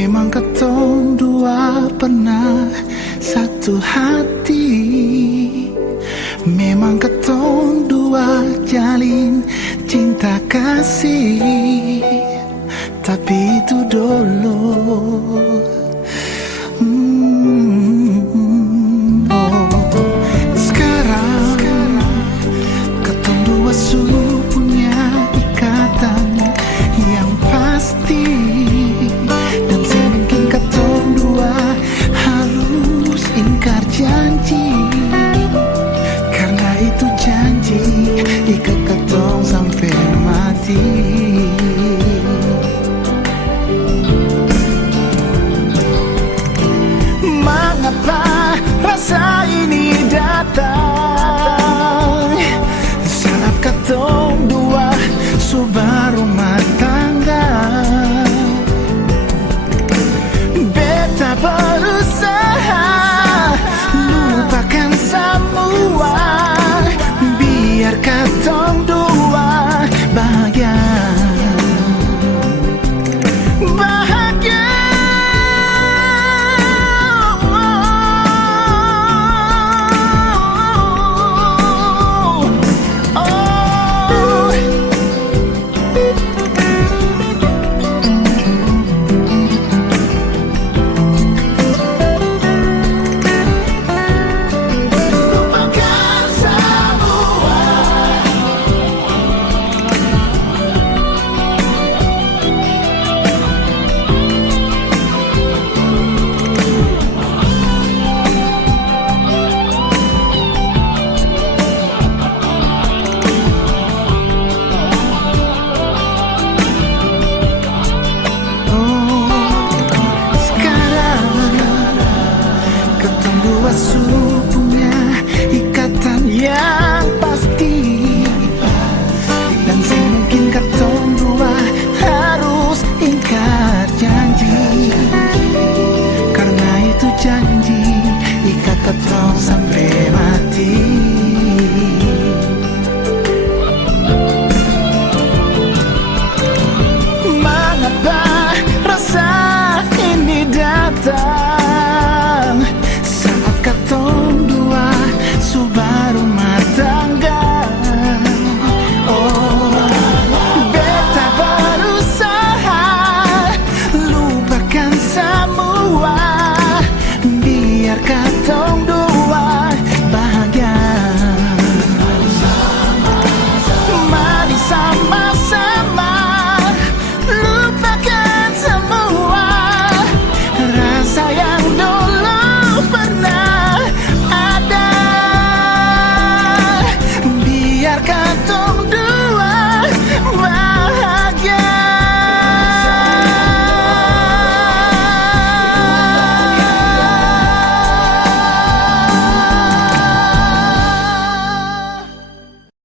Memang ketong dua pernah satu hati. Memang ketong dua jalin cinta kasih. Tapi itu dulu. Sekarang ketong dua punya ikatan yang pasti. Dan semungkin ketong dua harus ingkar janji. Karena itu janji ikat ketong sampai mati. Mengapa rasa ini datang saat ketong dua sudah rumah tangga? Beta berusaha lupakan semua, biar ketong dua bahagia. Punya ikatan yang pasti. Dan semungkin ketong dua harus ingkar janji. Karena itu janji ikat ketong